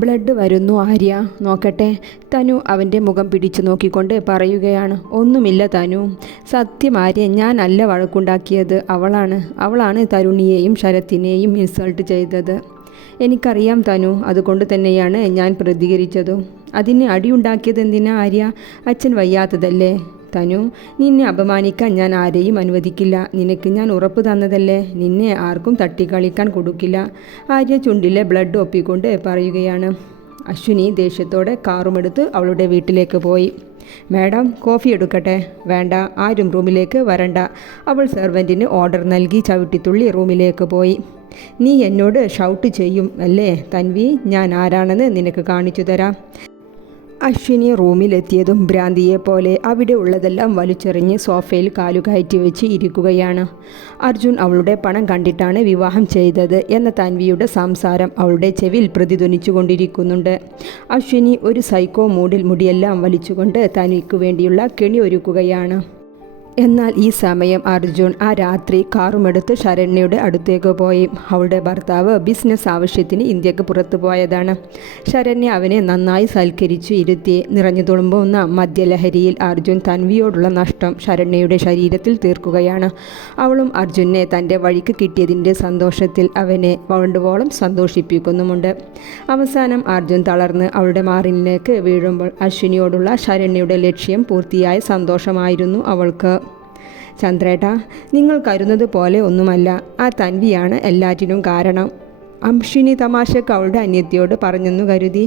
Blood വരുന്നു ആര്യ, നോക്കട്ടെ. തനു അവൻ്റെ മുഖം പിടിച്ചു നോക്കിക്കൊണ്ട് പറയുകയാണ്. ഒന്നുമില്ല തനു, സത്യം ആര്യ, ഞാനല്ല വഴക്കുണ്ടാക്കിയത്. അവളാണ് തരുണിയെയും ശരത്തിനെയും ഇൻസൾട്ട് ചെയ്തത്. എനിക്കറിയാം തനു, അതുകൊണ്ട് തന്നെയാണ് ഞാൻ പ്രതികരിച്ചതും. അതിന് അടിയുണ്ടാക്കിയത് എന്തിനാ ആര്യ? അച്ഛൻ വയ്യാത്തതല്ലേ? തനു, നിന്നെ അപമാനിക്കാൻ ഞാൻ ആരെയും അനുവദിക്കില്ല. നിനക്ക് ഞാൻ ഉറപ്പ് തന്നതല്ലേ, നിന്നെ ആർക്കും തട്ടിക്കളിക്കാൻ കൊടുക്കില്ല. ആര്യ ചുണ്ടിലെ ബ്ലഡ് ഒപ്പിക്കൊണ്ട് പറയുകയാണ്. അശ്വിനി ദേഷ്യത്തോടെ കാറുമെടുത്ത് അവളുടെ വീട്ടിലേക്ക് പോയി. മാഡം, കോഫി എടുക്കട്ടെ? വേണ്ട, ആരും റൂമിലേക്ക് വരണ്ട. അവൾ സെർവൻറ്റിന് ഓർഡർ നൽകി ചവിട്ടിത്തുള്ളി റൂമിലേക്ക് പോയി. നീ എന്നോട് ഷൗട്ട് ചെയ്യും അല്ലേ തൻവി? ഞാൻ ആരാണെന്ന് നിനക്ക് കാണിച്ചു തരാം. അശ്വിനി റൂമിലെത്തിയതും ഭ്രാന്തിയെപ്പോലെ അവിടെ ഉള്ളതെല്ലാം വലിച്ചെറിഞ്ഞ് സോഫയിൽ കാലുകയറ്റി വെച്ച് ഇരിക്കുകയാണ്. അർജുൻ അവളുടെ പണം കണ്ടിട്ടാണ് വിവാഹം ചെയ്തത് എന്ന തൻവിയുടെ സംസാരം അവളുടെ ചെവിയിൽ പ്രതിധ്വനിച്ചുകൊണ്ടിരിക്കുന്നുണ്ട്. അശ്വിനി ഒരു സൈക്കോ മൂഡിൽ മുടിയെല്ലാം വലിച്ചുകൊണ്ട് തൻവിക്ക് വേണ്ടിയുള്ള കെണി ഒരുക്കുകയാണ്. എന്നാൽ ഈ സമയം അർജുൻ ആ രാത്രി കാറുമെടുത്ത് ശരണ്യയുടെ അടുത്തേക്ക് പോയി. അവളുടെ ഭർത്താവ് ബിസിനസ് ആവശ്യത്തിന് ഇന്ത്യക്ക് പുറത്തു പോയതാണ്. ശരണ്യ അവനെ നന്നായി സൽക്കരിച്ചു ഇരുത്തി. നിറഞ്ഞു തുളുമ്പുന്ന മദ്യലഹരിയിൽ അർജുൻ തൻവിയോടുള്ള നഷ്ടം ശരണ്യയുടെ ശരീരത്തിൽ തീർക്കുകയാണ്. അവളും അർജുനെ തൻ്റെ വഴിക്ക് കിട്ടിയതിൻ്റെ സന്തോഷത്തിൽ അവനെ വേണ്ടുവോളം സന്തോഷിപ്പിക്കുന്നുമുണ്ട്. അവസാനം അർജുൻ തളർന്ന് അവളുടെ മാറിലേക്ക് വീഴുമ്പോൾ അശ്വിനിയോടുള്ള ശരണ്യയുടെ ലക്ഷ്യം പൂർത്തിയായ സന്തോഷമായിരുന്നു അവൾക്ക്. ചന്ദ്രേട്ടാ, നിങ്ങൾ കരുതുന്നത് പോലെ ഒന്നുമല്ല. ആ തൻവിയാണ് എല്ലാറ്റിനും കാരണം. അശ്വിനി തമാശക്ക് അവളുടെ അനിയത്തിയോട് പറഞ്ഞെന്നു കരുതി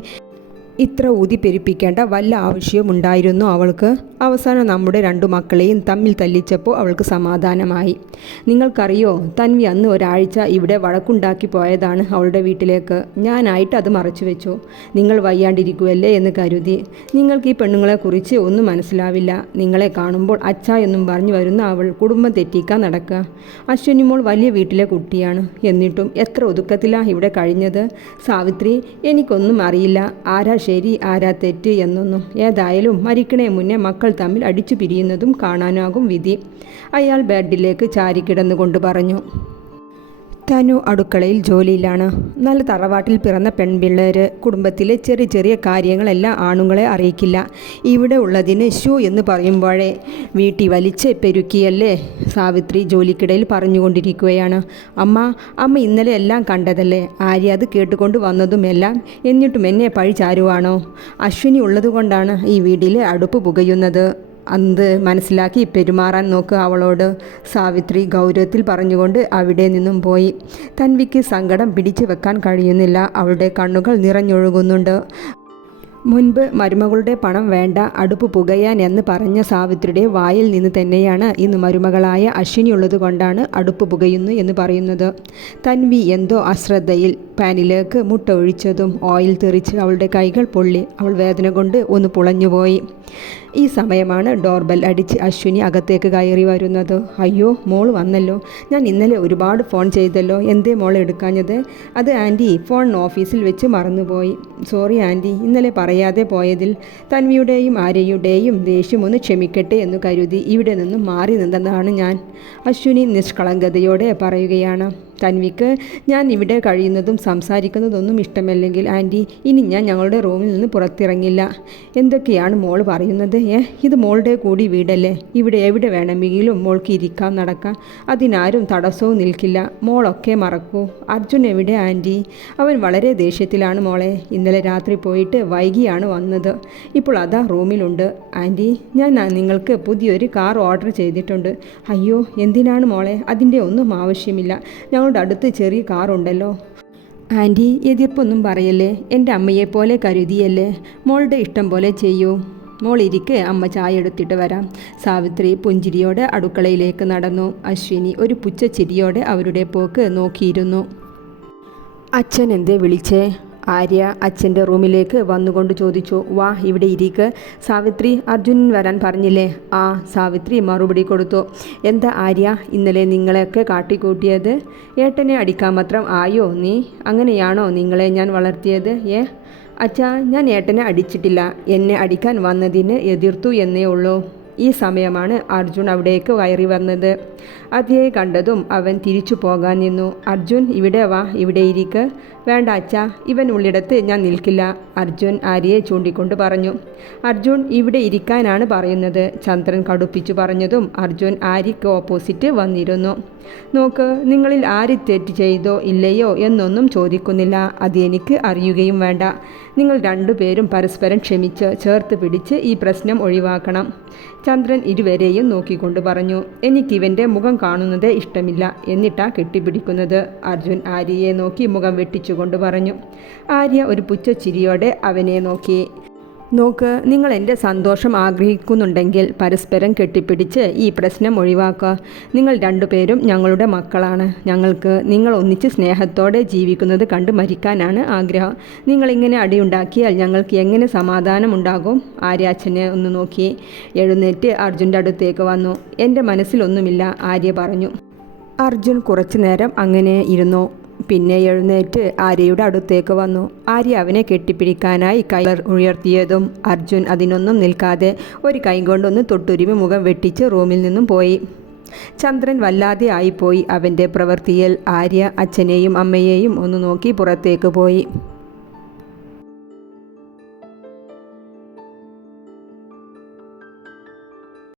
ഇത്ര ഊതിപ്പെരുപ്പിക്കേണ്ട വല്ല ആവശ്യമുണ്ടായിരുന്നു അവൾക്ക്. അവസാനം നമ്മുടെ രണ്ടു മക്കളെയും തമ്മിൽ തല്ലിച്ചപ്പോൾ അവൾക്ക് സമാധാനമായി. നിങ്ങൾക്കറിയോ, തൻവി അന്ന് ഒരാഴ്ച ഇവിടെ വഴക്കുണ്ടാക്കി പോയതാണ് അവളുടെ വീട്ടിലേക്ക്. ഞാനായിട്ട് അത് മറച്ചു വെച്ചു. നിങ്ങൾ വയ്യാണ്ടിരിക്കുമല്ലേ എന്ന് കരുതി. നിങ്ങൾക്ക് ഈ പെണ്ണുങ്ങളെക്കുറിച്ച് ഒന്നും മനസ്സിലാവില്ല. നിങ്ങളെ കാണുമ്പോൾ അച്ഛ എന്നും പറഞ്ഞു വരുന്ന അവൾ കുടുംബം തെറ്റിക്കാൻ നടക്കുക. അശ്വിനിമോൾ വലിയ വീട്ടിലെ കുട്ടിയാണ്. എന്നിട്ടും എത്ര ഒതുക്കത്തിലാണ് ഇവിടെ കഴിഞ്ഞത്. സാവിത്രി, എനിക്കൊന്നും അറിയില്ല ആരാ ശരി ആരാ തെറ്റ് എന്നൊന്നും. ഏതായാലും മരിക്കണേ മുന്നേ മക്കൾ തമ്മിൽ അടിച്ചു പിരിയുന്നതും കാണാനാകും വിധി. അയാൾ ബെഡിലേക്ക് ചാരിക്കിടന്നുകൊണ്ട് പറഞ്ഞു. തനു അടുക്കളയിൽ ജോലിയിലാണ്. നല്ല തറവാട്ടിൽ പിറന്ന പെൺപിള്ളേർ കുടുംബത്തിലെ ചെറിയ ചെറിയ കാര്യങ്ങളെല്ലാം ആണുങ്ങളെ അറിയിക്കില്ല. ഇവിടെ ഉള്ളതിന് ഷൂ എന്ന് പറയുമ്പോഴേ വീട്ടിൽ വലിച്ച് പെരുക്കിയല്ലേ സാവിത്രി ജോലിക്കിടയിൽ പറഞ്ഞുകൊണ്ടിരിക്കുകയാണ്. അമ്മ ഇന്നലെ എല്ലാം കണ്ടതല്ലേ? ആര്യ അത് കേട്ടുകൊണ്ട് വന്നതുമെല്ലാം. എന്നിട്ടും എന്നെ പഴി ചാരുവാണോ? അശ്വിനി ഉള്ളതുകൊണ്ടാണ് ഈ വീട്ടിലെ അടുപ്പ് പുകയുന്നത്. അത് മനസ്സിലാക്കി പെരുമാറാൻ നോക്കുക അവളോട്, സാവിത്രി ഗൗരവത്തിൽ പറഞ്ഞുകൊണ്ട് അവിടെ നിന്നും പോയി. തൻവിക്ക് സങ്കടം പിടിച്ചു വെക്കാൻ കഴിയുന്നില്ല. അവളുടെ കണ്ണുകൾ നിറഞ്ഞൊഴുകുന്നുണ്ട്. മുൻപ് മരുമകളുടെ പണം വേണ്ട, അടുപ്പ് പുകയാൻ എന്ന് പറഞ്ഞ സാവിത്രിയുടെ വായിൽ നിന്ന് തന്നെയാണ് ഇന്ന് മരുമകളായ അശ്വിനി ഉള്ളതുകൊണ്ടാണ് അടുപ്പ് പുകയുന്നു എന്ന് പറയുന്നത്. തൻവി എന്തോ അശ്രദ്ധയിൽ പാനിലേക്ക് മുട്ട ഒഴിച്ചതും ഓയിൽ തെറിച്ച് അവളുടെ കൈകൾ പൊള്ളി. അവൾ വേദന കൊണ്ട് ഒന്ന് പുളഞ്ഞുപോയി. ഈ സമയമാണ് ഡോർബെൽ അടിച്ച് അശ്വിനി അകത്തേക്ക് കയറി വരുന്നത്. അയ്യോ, മോൾ വന്നല്ലോ. ഞാൻ ഇന്നലെ ഒരുപാട് ഫോൺ ചെയ്തല്ലോ, എന്തേ മോൾ എടുക്കാഞ്ഞത്? അത് ആൻറ്റി, ഫോൺ ഓഫീസിൽ വെച്ച് മറന്നുപോയി. സോറി ആൻറ്റി, ഇന്നലെ പറയാതെ പോയതിൽ. തൻവിയുടെയും ആര്യയുടെയും ദേഷ്യം ഒന്ന് ക്ഷമിക്കട്ടെ എന്ന് കരുതി ഇവിടെ നിന്നും മാറി നിന്നതാണ് ഞാൻ. അശ്വിനി നിഷ്കളങ്കതയോടെ പറയുകയാണ്. തൻവിക്ക് ഞാൻ ഇവിടെ കഴിയുന്നതും സംസാരിക്കുന്നതൊന്നും ഇഷ്ടമല്ലെങ്കിൽ ആൻറ്റി, ഇനി ഞാൻ ഞങ്ങളുടെ റൂമിൽ നിന്ന് പുറത്തിറങ്ങില്ല. എന്തൊക്കെയാണ് മോൾ പറയുന്നത്? ഇത് മോളുടെ കൂടി വീടല്ലേ? ഇവിടെ എവിടെ വേണമെങ്കിലും മോൾക്ക് ഇരിക്കാം, നടക്കാം. അതിനാരും തടസ്സവും നിൽക്കില്ല. മോളൊക്കെ മറക്കൂ. അർജുൻ എവിടെ ആൻറ്റി? അവൻ വളരെ ദേഷ്യത്തിലാണ് മോളെ. ഇന്നലെ രാത്രി പോയിട്ട് വൈകിയാണ് വന്നത്. ഇപ്പോൾ അതാ റൂമിലുണ്ട്. ആൻറ്റി, ഞാൻ നിങ്ങൾക്ക് പുതിയൊരു കാർ ഓർഡർ ചെയ്തിട്ടുണ്ട്. അയ്യോ, എന്തിനാണ് മോളെ? അതിൻ്റെ ഒന്നും ആവശ്യമില്ല. ഞങ്ങളുടെ അടുത്ത് ചെറിയ കാറുണ്ടല്ലോ. ആൻറ്റി, എതിർപ്പൊന്നും പറയല്ലേ. എൻ്റെ അമ്മയെപ്പോലെ കരുതിയല്ലേ. മോളുടെ ഇഷ്ടം പോലെ ചെയ്യൂ. മോളിരിക്ക്, അമ്മ ചായ എടുത്തിട്ട് വരാം. സാവിത്രി പുഞ്ചിരിയോടെ അടുക്കളയിലേക്ക് നടന്നു. അശ്വിനി ഒരു പുച്ഛച്ചിരിയോടെ അവരുടെ പോക്ക് നോക്കിയിരുന്നു. അച്ഛൻ എന്തേ വിളിച്ചേ? ആര്യ അച്ഛൻ്റെ റൂമിലേക്ക് വന്നുകൊണ്ട് ചോദിച്ചു. വാ, ഇവിടെ ഇരിക്ക്. സാവിത്രി, അർജുനൻ വരാൻ പറഞ്ഞില്ലേ? ആ, സാവിത്രി മറുപടി കൊടുത്തു. എന്താ ആര്യ, ഇന്നലെ നിങ്ങളെയൊക്കെ കാട്ടിക്കൂട്ടിയത്? ഏട്ടനെ അടിക്കാൻ മാത്രം ആയോ നീ? അങ്ങനെയാണോ നിങ്ങളെ ഞാൻ വളർത്തിയത്? അച്ഛാ, ഞാൻ ഏട്ടനെ അടിച്ചിട്ടില്ല. എന്നെ അടിക്കാൻ വന്നതിന് എതിർത്തു എന്നേ ഉള്ളൂ. ഈ സമയമാണ് അർജുൻ അവിടേക്ക് കയറി വന്നത്. ആര്യയെ കണ്ടതും അവൻ തിരിച്ചു പോകാൻ നിന്നു. അർജുൻ, ഇവിടെ വാ, ഇവിടെ ഇരിക്ക്. വേണ്ട അച്ഛാ, ഇവൻ ഉള്ളിടത്ത് ഞാൻ നിൽക്കില്ല, അർജുൻ ആര്യയെ ചൂണ്ടിക്കൊണ്ട് പറഞ്ഞു. അർജുൻ, ഇവിടെ ഇരിക്കാനാണ് പറയുന്നത്, ചന്ദ്രൻ കടുപ്പിച്ചു പറഞ്ഞതും അർജുൻ ആര്യയ്ക്ക് ഓപ്പോസിറ്റ് വന്നിരുന്നു. നോക്ക്, നിങ്ങളിൽ ആര് തെറ്റ് ചെയ്തോ ഇല്ലയോ എന്നൊന്നും ചോദിക്കുന്നില്ല, അത് എനിക്ക് അറിയുകയും വേണ്ട. നിങ്ങൾ രണ്ടുപേരും പരസ്പരം ക്ഷമിച്ച് ചേർത്ത് പിടിച്ച് ഈ പ്രശ്നം ഒഴിവാക്കണം. ചന്ദ്രൻ ഇരുവരെയും നോക്കിക്കൊണ്ട് പറഞ്ഞു. എനിക്കിവൻ്റെ മുഖം കാണുന്നതേ ഇഷ്ടമില്ല, എന്നിട്ടാ കെട്ടിപ്പിടിക്കുന്നത്, അർജുൻ ആര്യയെ നോക്കി മുഖം വെട്ടിച്ചുകൊണ്ട് പറഞ്ഞു. ആര്യ ഒരു പുച്ഛച്ചിരിയോടെ അവനെ നോക്കി. നോക്ക്, നിങ്ങൾ എൻ്റെ സന്തോഷം ആഗ്രഹിക്കുന്നുണ്ടെങ്കിൽ പരസ്പരം കെട്ടിപ്പിടിച്ച് ഈ പ്രശ്നം ഒഴിവാക്കുക. നിങ്ങൾ രണ്ടുപേരും ഞങ്ങളുടെ മക്കളാണ്. ഞങ്ങൾക്ക് നിങ്ങൾ ഒന്നിച്ച് സ്നേഹത്തോടെ ജീവിക്കുന്നത് കണ്ട് മരിക്കാനാണ് ആഗ്രഹം. നിങ്ങളിങ്ങനെ അടിയുണ്ടാക്കിയാൽ ഞങ്ങൾക്ക് എങ്ങനെ സമാധാനമുണ്ടാകും? ആര്യാച്ചനെ ഒന്ന് നോക്കി എഴുന്നേറ്റ് അർജുൻ്റെ അടുത്തേക്ക് വന്നു. എൻ്റെ മനസ്സിലൊന്നുമില്ല, ആര്യ പറഞ്ഞു. അർജുൻ കുറച്ചു നേരം അങ്ങനെ ഇരുന്നു. പിന്നെ എഴുന്നേറ്റ് ആര്യയുടെ അടുത്തേക്ക് വന്നു. ആര്യ അവനെ കെട്ടിപ്പിടിക്കാനായി കൈ ഉയർത്തിയതും അർജുൻ അതിനൊന്നും നിൽക്കാതെ ഒരു കൈ കൊണ്ടൊന്ന് തൊട്ടുരുമി മുഖം വെട്ടിച്ച് റൂമിൽ നിന്നും പോയി. ചന്ദ്രൻ വല്ലാതെ ആയിപ്പോയി അവൻ്റെ പ്രവൃത്തിയിൽ. ആര്യ അച്ഛനെയും അമ്മയെയും ഒന്ന് നോക്കി പുറത്തേക്ക് പോയി.